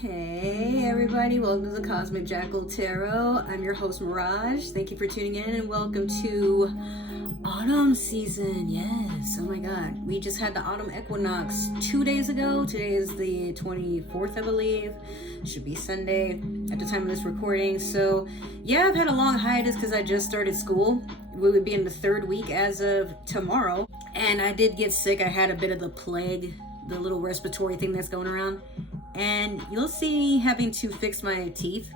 Hey everybody, welcome to the Cosmic Jackal Tarot. I'm your host Mirage. Thank you for tuning in and welcome to autumn season. Yes, oh my god. We just had the autumn equinox 2 days ago. Today is the 24th, I believe. Should be Sunday at the time of this recording. So yeah, I've had a long hiatus because I just started school. We would be in the third week as of tomorrow. And I did get sick. I had a bit of the plague, the little respiratory thing that's going around. And you'll see me having to fix my teeth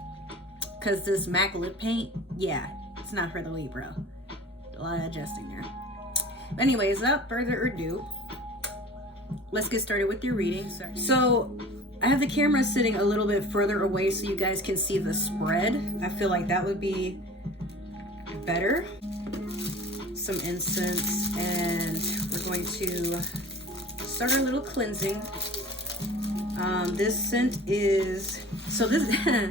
because this MAC lip paint, yeah, it's not for the Libra. A lot of adjusting there. But anyways, without further ado, let's get started with your reading. So I have the camera sitting a little bit further away so you guys can see the spread. I feel like that would be better. Some incense, and we're going to start our little cleansing. This scent is, so this, I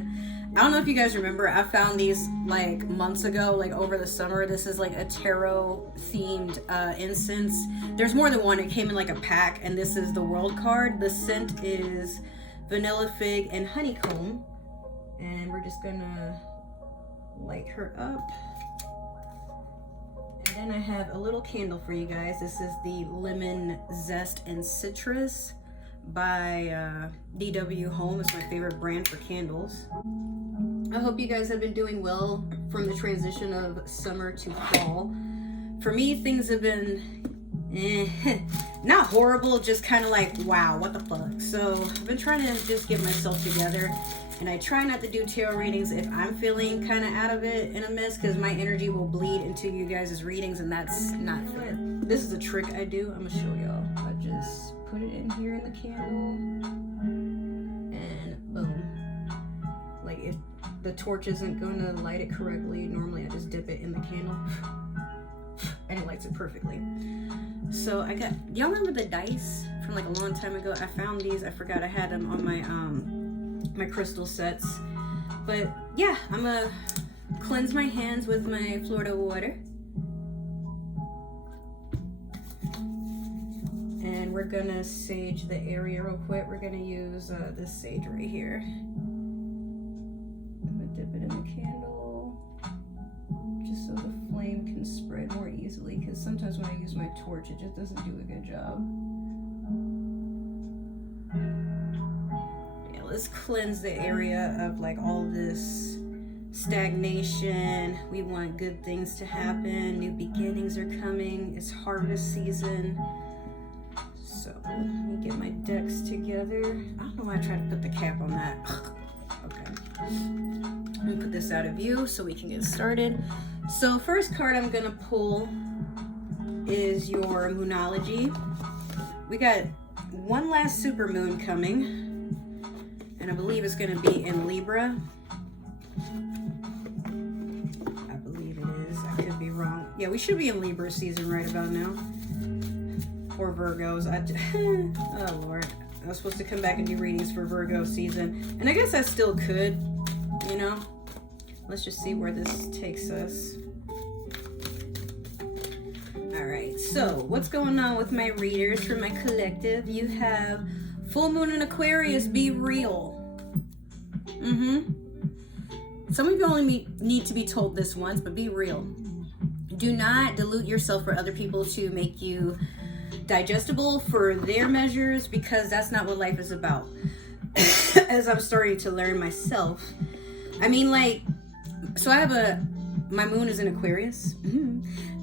don't know if you guys remember, I found these like months ago, like over the summer. This is like a tarot themed incense. There's more than one. It came in like a pack, and this is the world card. The scent is vanilla fig and honeycomb, and we're just gonna light her up. And then I have a little candle for you guys. This is the lemon zest and citrus by DW Home. It's my favorite brand for candles. I hope you guys have been doing well from the transition of summer to fall. For me, things have been not horrible, just kind of like, wow, what the fuck. So I've been trying to just get myself together, and I try not to do tarot readings if I'm feeling kind of out of it in a mess, because my energy will bleed into you guys' readings, and that's not fair. This is a trick I do. I'm gonna show y'all. I just put it in here in the candle, and boom. Like, if the torch isn't gonna light it correctly, normally I just dip it in the candle and it lights it perfectly. So I got, y'all remember the dice from like a long time ago? I found these. I forgot I had them on my my crystal sets. But yeah, I'm gonna cleanse my hands with my Florida water. And we're gonna sage the area real quick. We're gonna use this sage right here. I'm gonna dip it in the candle just so the flame can spread more easily, because sometimes when I use my torch it just doesn't do a good job. Yeah, let's cleanse the area of like all this stagnation. We want good things to happen. New beginnings are coming. It's harvest season. So let me get my decks together. I don't know why I tried to put the cap on that. Okay. Let me put this out of view so we can get started. So first card I'm gonna pull is your Moonology. We got one last super moon coming, and I believe it's gonna be in Libra. I believe it is. I could be wrong. Yeah, we should be in Libra season right about now. Or Virgos. Oh Lord, I was supposed to come back and do readings for Virgo season, and I guess I still could, you know. Let's just see where this takes us. All right, so what's going on with my readers for my collective? You have full moon in Aquarius. Be real. Some of you only need to be told this once, but be real. Do not dilute yourself for other people to make you digestible for their measures, because that's not what life is about. As I'm starting to learn myself. I mean, like, so I have my moon is in Aquarius,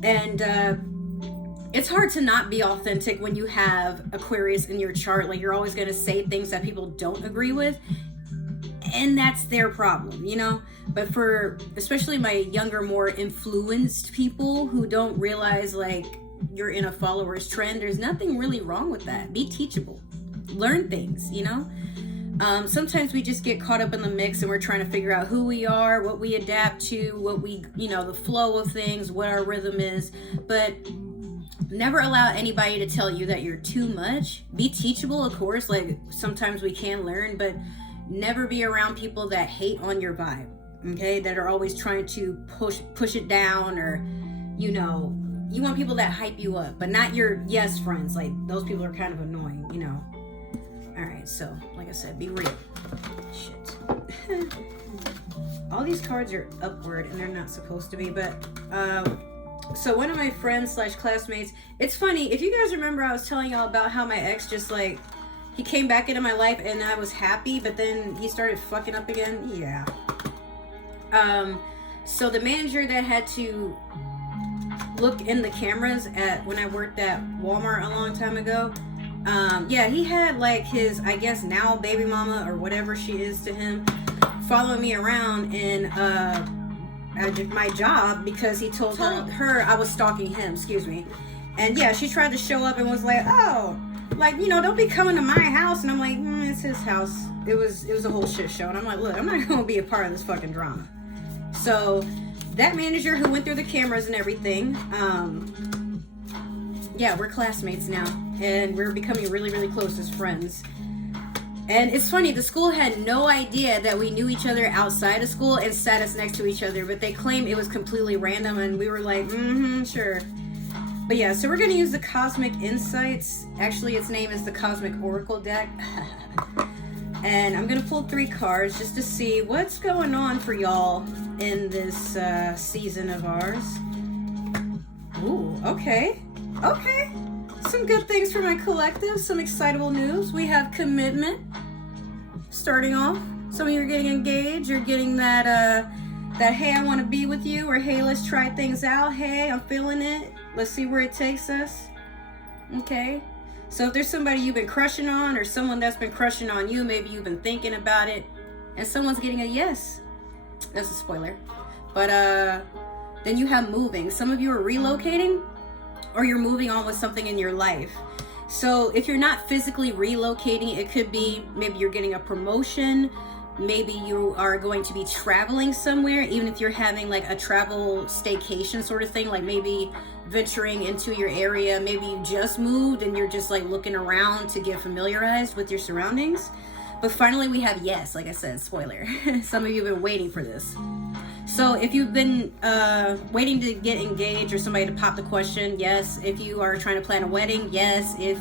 and it's hard to not be authentic when you have Aquarius in your chart. Like, you're always going to say things that people don't agree with, and that's their problem, you know. But for especially my younger, more influenced people who don't realize like you're in a follower's trend, there's nothing really wrong with that. Be teachable, learn things, you know. Sometimes we just get caught up in the mix, and we're trying to figure out who we are, what we adapt to, what we, you know, the flow of things, what our rhythm is. But never allow anybody to tell you that you're too much. Be teachable, of course, like sometimes we can learn, but never be around people that hate on your vibe, okay, that are always trying to push it down, or, you know, you want people that hype you up, but not your yes friends. Like, those people are kind of annoying, you know. All right, so like I said, be real. Shit. All these cards are upward and they're not supposed to be, but so one of my friends slash classmates, it's funny, if you guys remember, I was telling y'all about how my ex just like, he came back into my life and I was happy, but then he started fucking up again. Yeah. So the manager that had to look in the cameras at when I worked at Walmart a long time ago, yeah, he had like his, I guess now baby mama or whatever she is to him, following me around in my job because he told her I was stalking him, excuse me. And yeah, she tried to show up and was like, oh, like, you know, don't be coming to my house. And I'm like, it's his house. It was a whole shit show. And I'm like, look, I'm not gonna be a part of this fucking drama. So that manager who went through the cameras and everything, yeah, we're classmates now, and we're becoming really, really close as friends. And it's funny, the school had no idea that we knew each other outside of school and sat us next to each other, but they claimed it was completely random, and we were like, sure. But yeah, so we're going to use the Cosmic Insights. Actually, its name is the Cosmic Oracle deck. And I'm going to pull 3 cards just to see what's going on for y'all in this season of ours. Ooh, okay. Okay. Some good things for my collective. Some excitable news. We have commitment. Starting off. Some of you are getting engaged. You're getting that, hey, I want to be with you. Or, hey, let's try things out. Hey, I'm feeling it. Let's see where it takes us. Okay. So if there's somebody you've been crushing on or someone that's been crushing on you, maybe you've been thinking about it and someone's getting a yes. That's a spoiler. But then you have moving. Some of you are relocating or you're moving on with something in your life. So if you're not physically relocating, it could be maybe you're getting a promotion. Maybe you are going to be traveling somewhere, even if you're having like a travel staycation sort of thing, like maybe venturing into your area. Maybe you just moved and you're just like looking around to get familiarized with your surroundings. But finally we have yes, like I said, spoiler. Some of you have been waiting for this. So if you've been waiting to get engaged or somebody to pop the question, yes. If you are trying to plan a wedding, yes. If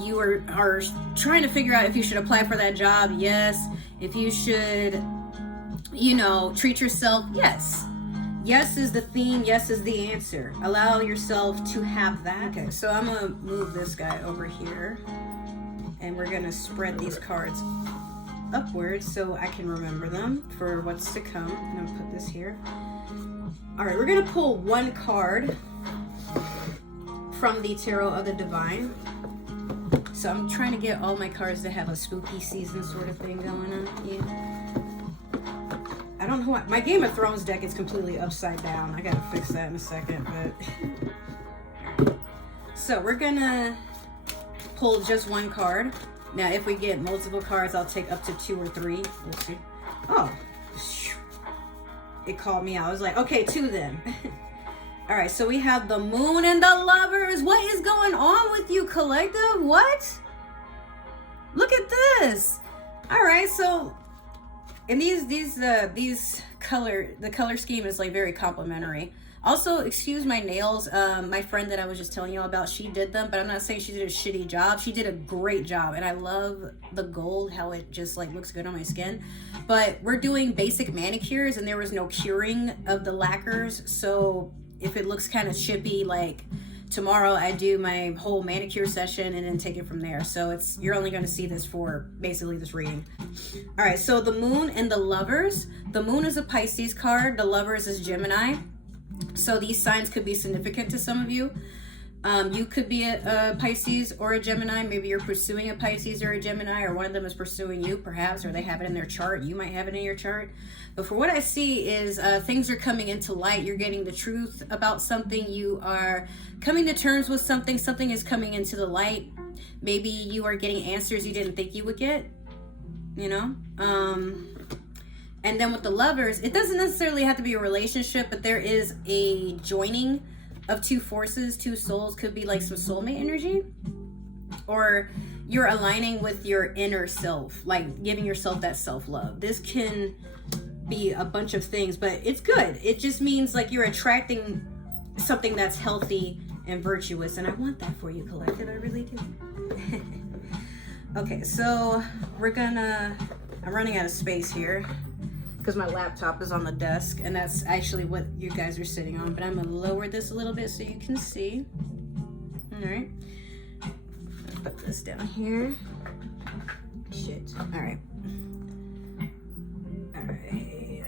you are trying to figure out if you should apply for that job, yes. If you should, you know, treat yourself, yes. Yes is the theme, yes is the answer. Allow yourself to have that. Okay, so I'm gonna move this guy over here and we're gonna spread these cards upwards so I can remember them for what's to come. I'm gonna put this here. All right, we're gonna pull 1 card from the Tarot of the Divine. So I'm trying to get all my cards to have a spooky season sort of thing going on. Yeah. I don't know why. My Game of Thrones deck is completely upside down. I gotta fix that in a second, but... So we're gonna pull just 1 card. Now, if we get multiple cards, I'll take up to 2 or 3. We'll see. Oh. It called me out. I was like, okay, 2 then. All right, so we have the Moon and the Lovers. What is going on with you, collective? What? Look at this. All right, so... And the color scheme is like very complimentary. Also, excuse my nails. My friend that I was just telling you about, she did them, but I'm not saying she did a shitty job. She did a great job, and I love the gold, how it just like looks good on my skin. But we're doing basic manicures, and there was no curing of the lacquers. So if it looks kind of chippy, like tomorrow I do my whole manicure session and then take it from there. So you're only going to see this for basically this reading. All right, so the Moon and the Lovers. The Moon is a Pisces card. The Lovers is Gemini. So these signs could be significant to some of you. You could be a Pisces or a Gemini. Maybe you're pursuing a Pisces or a Gemini, or one of them is pursuing you, perhaps, or they have it in their chart. You might have it in your chart. But for what I see is things are coming into light. You're getting the truth about something. You are coming to terms with something. Something is coming into the light. Maybe you are getting answers you didn't think you would get, you know? And then with the Lovers, it doesn't necessarily have to be a relationship, but there is a joining of 2 forces, 2 souls. Could be like some soulmate energy, or you're aligning with your inner self, like giving yourself that self-love. This can be a bunch of things, but it's good. It just means like you're attracting something that's healthy and virtuous, and I want that for you, collective. I really do. Okay, so we're gonna I'm running out of space here because my laptop is on the desk, and that's actually what you guys are sitting on. But I'm gonna lower this a little bit so you can see. All right, put this down here. Shit. All right. All right.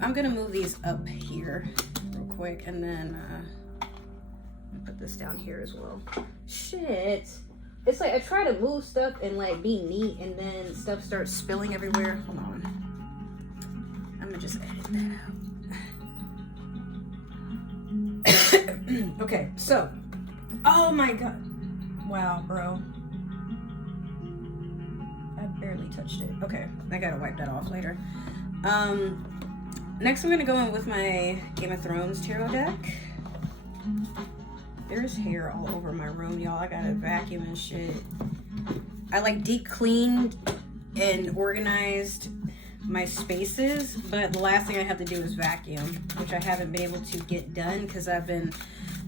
I'm gonna move these up here real quick, and then put this down here as well. Shit. It's like I try to move stuff and like be neat, and then stuff starts spilling everywhere. Hold on. I'm gonna just edit that out. Okay, so, oh my god, wow, bro, I barely touched it. Okay, I gotta wipe that off later. Next I'm gonna go in with my Game of Thrones tarot deck. There's hair all over my room, y'all. I gotta vacuum and shit. I like deep cleaned and organized my spaces, but the last thing I have to do is vacuum, which I haven't been able to get done because I've been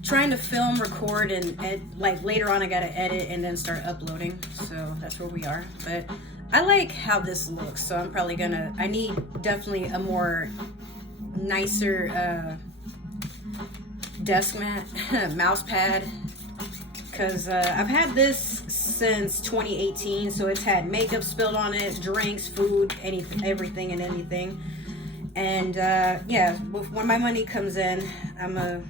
trying to film, record, and like later on I gotta edit and then start uploading. So that's where we are. But I like how this looks, so I'm probably gonna, I need definitely a more nicer desk mat, mouse pad, because I've had this since 2018, so it's had makeup spilled on it, drinks, food, everything and anything. And yeah, when my money comes in, I'm gonna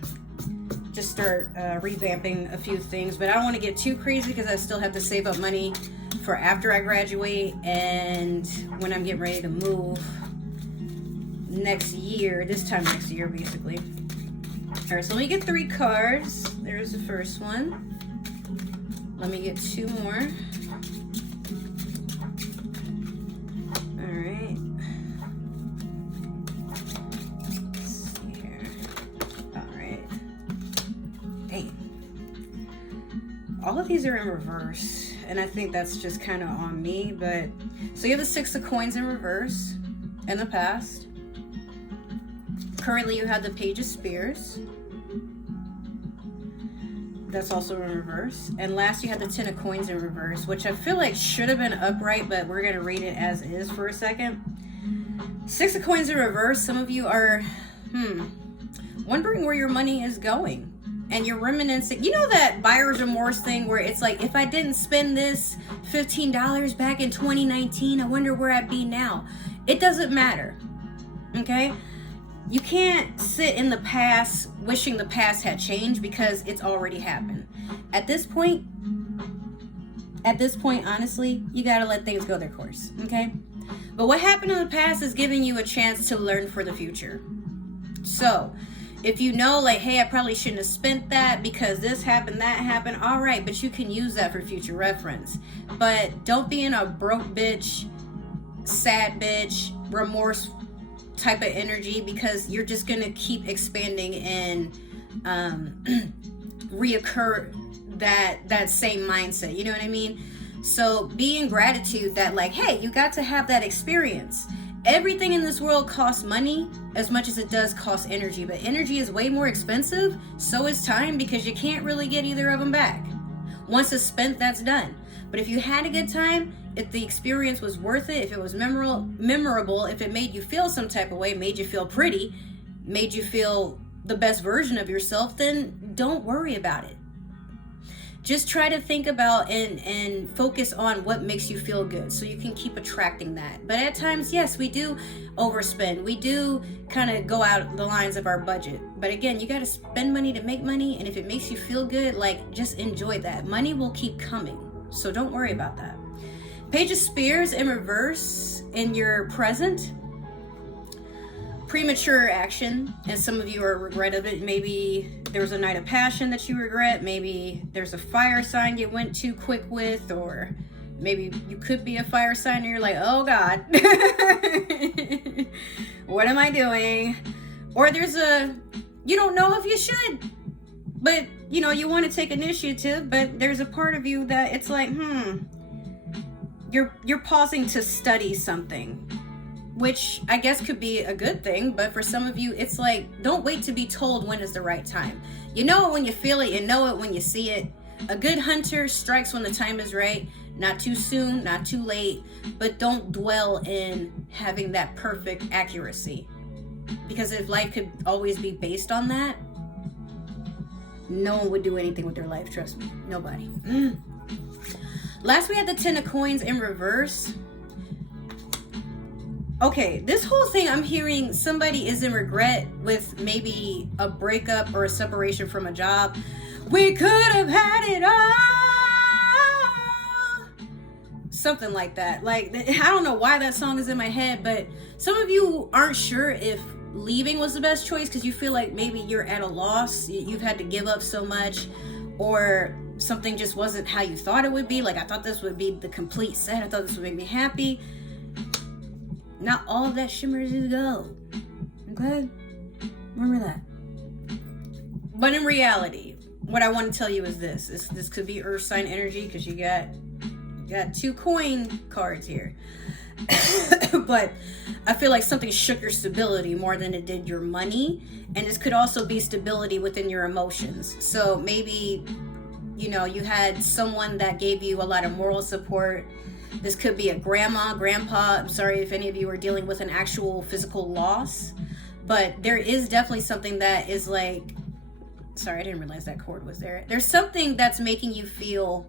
just start revamping a few things, but I don't want to get too crazy because I still have to save up money for after I graduate and when I'm getting ready to move next year, this time next year basically. All right, so let me get 3 cards. There's the first one. Let me get 2 more. All right. Let's see here. All right. Hey. All of these are in reverse, and I think that's just kind of on me, but so you have the 6 of coins in reverse in the past. Currently you have the Page of Spears. That's also in reverse. And last you had the 10 of coins in reverse, which I feel like should have been upright, but we're going to read it as is for a second. 6 of coins in reverse. Some of you are wondering where your money is going. And you're reminiscing. You know that buyer's remorse thing where it's like, if I didn't spend this $15 back in 2019, I wonder where I'd be now. It doesn't matter. Okay? You can't sit in the past wishing the past had changed because it's already happened. At this point, honestly, you gotta let things go their course, okay? But what happened in the past is giving you a chance to learn for the future. So, if you know, like, hey, I probably shouldn't have spent that because this happened, that happened, all right, but you can use that for future reference. But don't be in a broke bitch, sad bitch, remorse type of energy, because you're just gonna keep expanding and reoccur that same mindset, you know what I mean? So be in gratitude that, like, hey, you got to have that experience. Everything in this world costs money as much as it does cost energy, but energy is way more expensive, so is time, because you can't really get either of them back. Once it's spent, that's done. But if you had a good time, if the experience was worth it, if it was memorable, if it made you feel some type of way, made you feel pretty, made you feel the best version of yourself, then don't worry about it. Just try to think about and focus on what makes you feel good so you can keep attracting that. But at times, yes, we do overspend. We do kind of go out the lines of our budget. But again, you got to spend money to make money. And if it makes you feel good, like, just enjoy that. Money will keep coming. So don't worry about that. Page of Spears in reverse in your present. Premature action, and some of you are regret of it. Maybe there was a night of passion that you regret. Maybe there's a fire sign you went too quick with, or maybe you could be a fire sign and you're like, oh God, what am I doing? Or there's you don't know if you should, but you know, you want to take initiative, but there's a part of you that it's like, you're pausing to study something, which I guess could be a good thing, but for some of you, it's like, don't wait to be told when is the right time. You know it when you feel it, you know it when you see it. A good hunter strikes when the time is right. Not too soon, not too late, but don't dwell in having that perfect accuracy. Because if life could always be based on that, no one would do anything with their life, trust me. Nobody. Last, we had the 10 of coins in reverse. Okay, this whole thing, I'm hearing somebody is in regret with maybe a breakup or a separation from a job. We could have had it all. Something like that. Like, I don't know why that song is in my head, but some of you aren't sure if leaving was the best choice because you feel like maybe you're at a loss. You've had to give up so much, or something just wasn't how you thought it would be. Like, I thought this would be the complete set. I thought this would make me happy. Not all of that shimmers is gold. Okay? Remember that. But in reality, what I want to tell you is this. This could be earth sign energy because you got 2 coin cards here. But I feel like something shook your stability more than it did your money. And this could also be stability within your emotions. So maybe, you had someone that gave you a lot of moral support. This could be a grandma, grandpa. I'm sorry if any of you are dealing with an actual physical loss. But there is definitely something that is like, sorry, I didn't realize that cord was there. There's something that's making you feel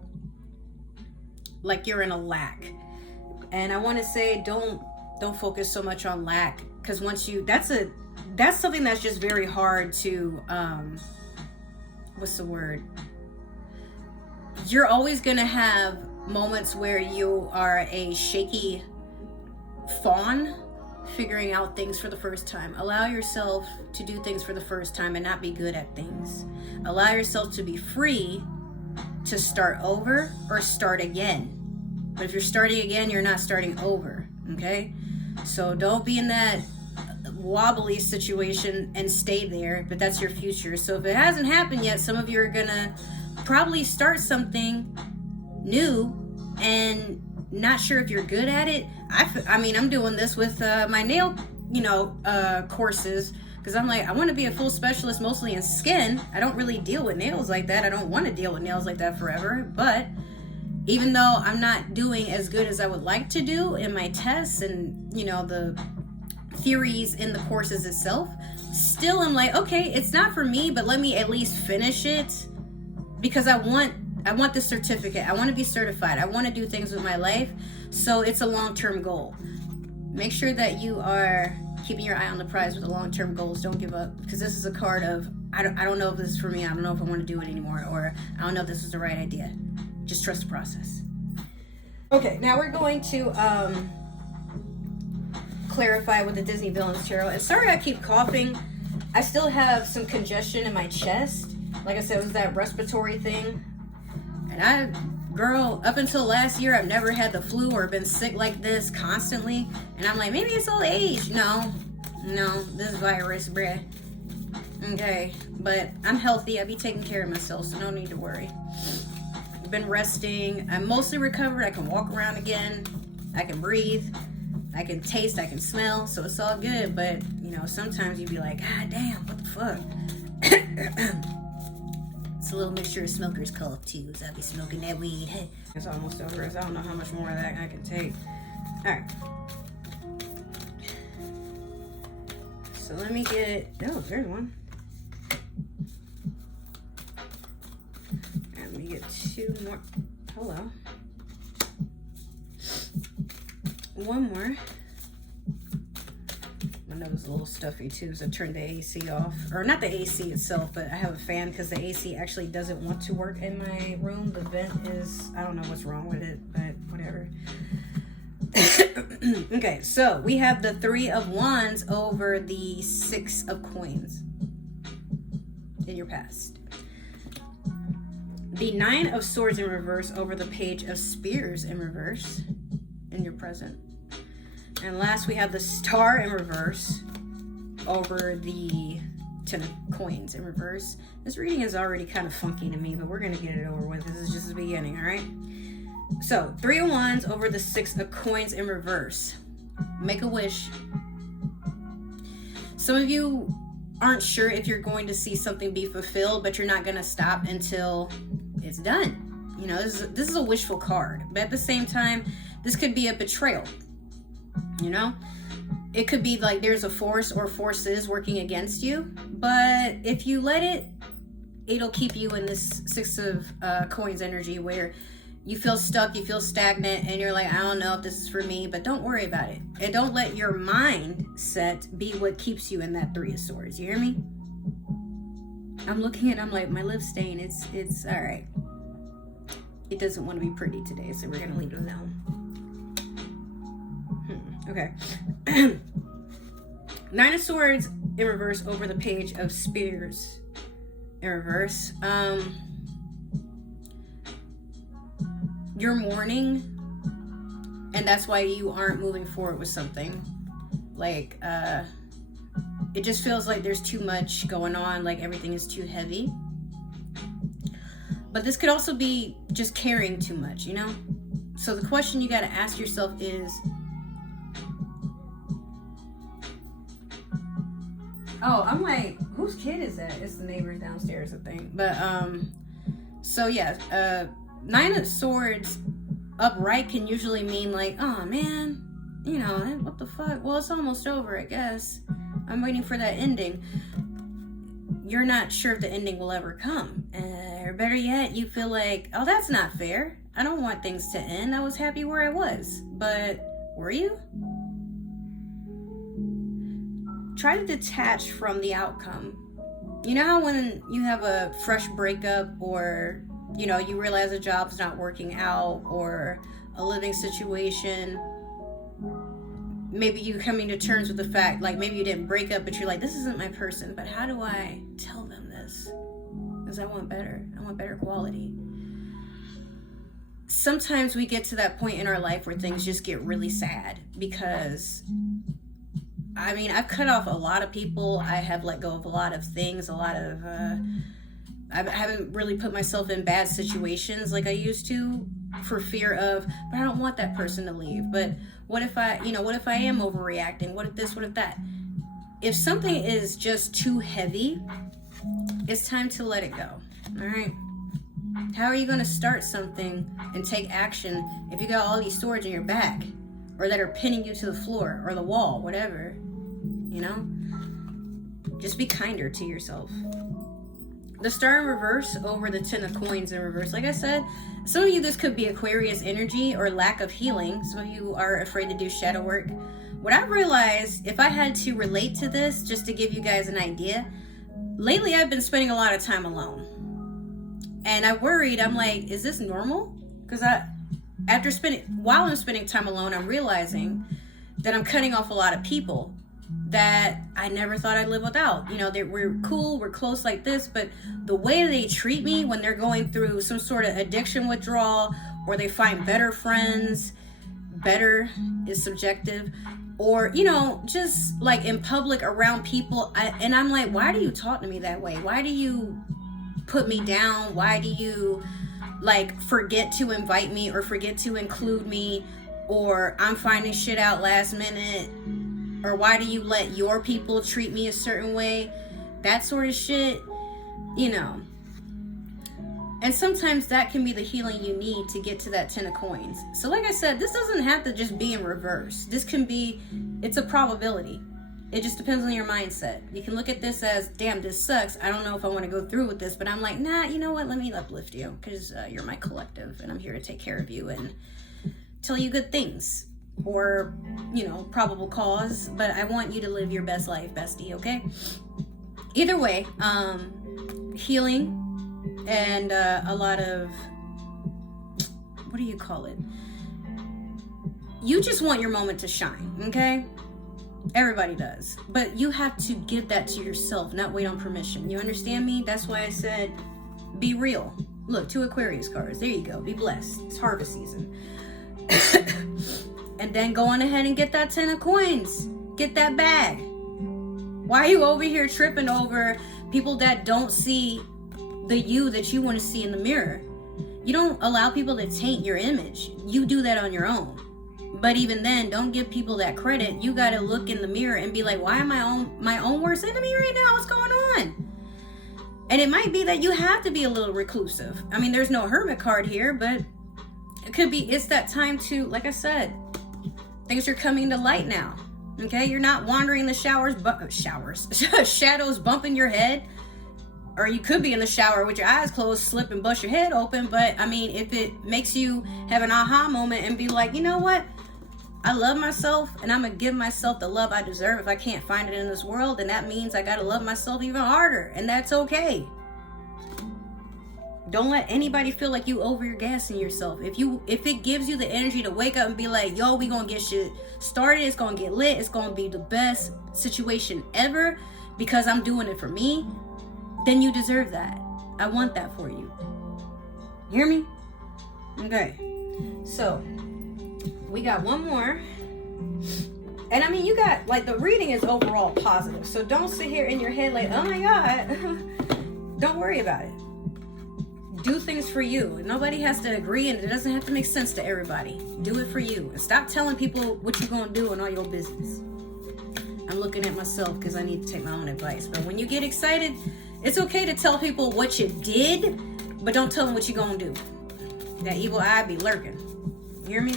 like you're in a lack. And I want to say don't focus so much on lack, because once that's something that's just very hard to what's the word? You're always going to have moments where you are a shaky fawn figuring out things for the first time. Allow yourself to do things for the first time and not be good at things. Allow yourself to be free to start over or start again. But if you're starting again, you're not starting over, okay? So don't be in that wobbly situation and stay there, but that's your future. So if it hasn't happened yet, some of you are gonna probably start something new and not sure if you're good at it. I mean, I'm doing this with my nail, courses, because I'm like, I want to be a full specialist mostly in skin. I don't really deal with nails like that. I don't want to deal with nails like that forever. But even though I'm not doing as good as I would like to do in my tests and, the theories in the courses itself, still I'm like, okay, it's not for me, but let me at least finish it because I want this certificate. I want to be certified. I want to do things with my life. So it's a long-term goal. Make sure that you are keeping your eye on the prize with the long-term goals. Don't give up, because this is a card of, I don't know if this is for me. I don't know if I want to do it anymore, or I don't know if this is the right idea. Just trust the process. Okay, now we're going to clarify with the Disney Villains Tarot. And sorry I keep coughing. I still have some congestion in my chest. Like I said, it was that respiratory thing. And girl, up until last year, I've never had the flu or been sick like this constantly. And I'm like, maybe it's old age. No, this virus, bruh. Okay, but I'm healthy. I be taking care of myself, so no need to worry. I've been resting. I'm mostly recovered. I can walk around again. I can breathe. I can taste. I can smell. So it's all good. But, sometimes you be like, God damn, what the fuck? It's a little mixture of smoker's cough too, so I'll be smoking that weed. It's almost over. So I don't know how much more of that I can take. Alright. So let me get, there's one. Let me get 2 more. Hello. One more. My nose is a little stuffy too, so I turned the AC off. Or not the AC itself, but I have a fan because the AC actually doesn't want to work in my room. The vent is, I don't know what's wrong with it, but whatever. Okay, so we have the 3 of Wands over the 6 of Coins in your past. The 9 of Swords in reverse over the Page of Spears in reverse in your present. And last, we have the Star in reverse over the 10 of Coins in reverse. This reading is already kind of funky to me, but we're going to get it over with. This is just the beginning, all right? So, 3 of Wands over the 6 of Coins in reverse. Make a wish. Some of you aren't sure if you're going to see something be fulfilled, but you're not going to stop until it's done. You know, this is a wishful card, but at the same time, this could be a betrayal. You know, it could be like there's a force or forces working against you, but if you let it, it'll keep you in this Six of Coins energy where you feel stuck, you feel stagnant, and you're like, I don't know if this is for me, but don't worry about it. And don't let your mindset be what keeps you in that Three of Swords. You hear me? I'm looking at, I'm like, my lip stain, it's all right. It doesn't want to be pretty today, so we're going to leave it alone. Okay. Nine of Swords in reverse over the Page of Spears in reverse. You're mourning, and that's why you aren't moving forward with something. Like, it just feels like there's too much going on, like everything is too heavy. But this could also be just carrying too much, you know? So the question you got to ask yourself is, oh, I'm like, whose kid is that? It's the neighbors downstairs, I think. But, so yeah, Nine of Swords upright can usually mean like, oh man, you know, what the fuck? Well, it's almost over, I guess. I'm waiting for that ending. You're not sure if the ending will ever come. Or better yet, you feel like, oh, that's not fair. I don't want things to end. I was happy where I was. But were you? Try to detach from the outcome. You know how when you have a fresh breakup, or, you know, you realize a job's not working out, or a living situation, maybe you coming to terms with the fact, like maybe you didn't break up, but you're like, this isn't my person, but how do I tell them this? Because I want better quality. Sometimes we get to that point in our life where things just get really sad, because I mean, I've cut off a lot of people. I have let go of a lot of things, I haven't really put myself in bad situations like I used to, for fear of, but I don't want that person to leave. But what if I am overreacting? What if this, what if that? If something is just too heavy, it's time to let it go. All right. How are you going to start something and take action if you got all these swords in your back, or that are pinning you to the floor or the wall, whatever, you know? Just be kinder to yourself. The Star in reverse over the Ten of Coins in reverse. Like I said, some of you, this could be Aquarius energy or lack of healing. Some of you are afraid to do shadow work. What I've realized, if I had to relate to this, just to give you guys an idea, lately I've been spending a lot of time alone. And I worried, I'm like, is this normal? Because while I'm spending time alone, I'm realizing that I'm cutting off a lot of people that I never thought I'd live without. You know, we're cool, we're close like this, but the way they treat me when they're going through some sort of addiction withdrawal, or they find better friends, better is subjective, or, you know, just like in public around people, and I'm like, why do you talk to me that way? Why do you put me down? Why do you like forget to invite me, or forget to include me, or I'm finding shit out last minute, or why do you let your people treat me a certain way? That sort of shit, you know. And sometimes that can be the healing you need to get to that Ten of Coins. So like I said, this doesn't have to just be in reverse. This can be, it's a probability. It just depends on your mindset. You can look at this as, damn, this sucks. I don't know if I want to go through with this, but I'm like, nah, you know what? Let me uplift you, because you're my collective, and I'm here to take care of you and tell you good things, or, you know, probable cause, but I want you to live your best life, bestie, okay? Either way, healing and a lot of, what do you call it? You just want your moment to shine, okay? Everybody does. But you have to give that to yourself, not wait on permission. You understand me? That's why I said, be real. Look, 2 Aquarius cards. There you go. Be blessed. It's harvest season. And then go on ahead and get that 10 of Coins. Get that bag. Why are you over here tripping over people that don't see the you that you want to see in the mirror? You don't allow people to taint your image. You do that on your own. But even then, don't give people that credit. You got to look in the mirror and be like, why am I my own worst enemy right now? What's going on? And it might be that you have to be a little reclusive. I mean, there's no hermit card here, but it could be it's that time to, like I said, things are coming to light now. Okay, you're not wandering in the shadows bumping your head. Or you could be in the shower with your eyes closed, slip and bust your head open. But I mean, if it makes you have an aha moment and be like, you know what? I love myself and I'm going to give myself the love I deserve. If I can't find it in this world, then that means I got to love myself even harder. And that's okay. Don't let anybody feel like you over your gassing yourself. If it gives you the energy to wake up and be like, yo, we going to get shit started. It's going to get lit. It's going to be the best situation ever because I'm doing it for me. Then you deserve that. I want that for you. Hear me? Okay. So, we got one more. And I mean, you got, like, the reading is overall positive. So don't sit here in your head like, oh my God. Don't worry about it. Do things for you. Nobody has to agree and it doesn't have to make sense to everybody. Do it for you. And stop telling people what you're going to do and all your business. I'm looking at myself because I need to take my own advice. But when you get excited, it's okay to tell people what you did, but don't tell them what you're going to do. That evil eye be lurking. You hear me?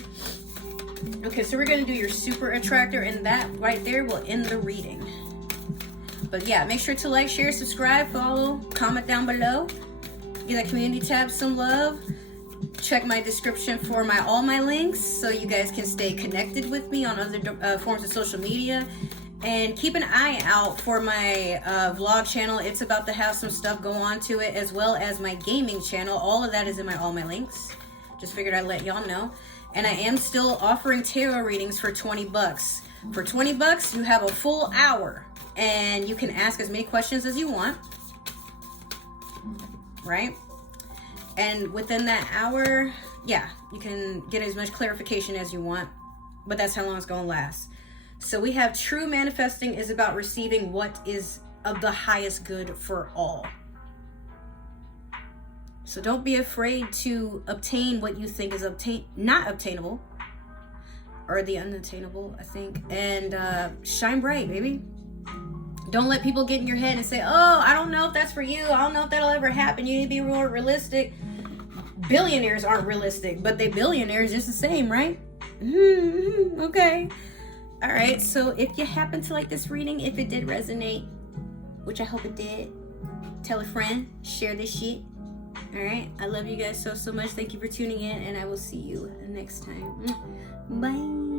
Okay, so we're going to do your super attractor, and that right there will end the reading. But yeah, make sure to like, share, subscribe, follow, comment down below. Give that community tab some love. Check my description for all my links so you guys can stay connected with me on other forms of social media. And keep an eye out for my vlog channel. It's about to have some stuff go on to it, as well as my gaming channel. All of that is in all my links. Just figured I'd let y'all know. And I am still offering tarot readings for 20 bucks. For 20 bucks, you have a full hour. And you can ask as many questions as you want. Right? And within that hour, yeah, you can get as much clarification as you want. But that's how long it's going to last. So we have true manifesting is about receiving what is of the highest good for all. So don't be afraid to obtain what you think is not obtainable. Or the unattainable, I think. And shine bright, baby. Don't let people get in your head and say, oh, I don't know if that's for you. I don't know if that'll ever happen. You need to be more realistic. Billionaires aren't realistic, but they billionaires just the same, right? Okay. All right, so if you happen to like this reading, if it did resonate, which I hope it did, tell a friend, share this shit. All right, I love you guys so much. Thank you for tuning in, and I will see you next time. Bye.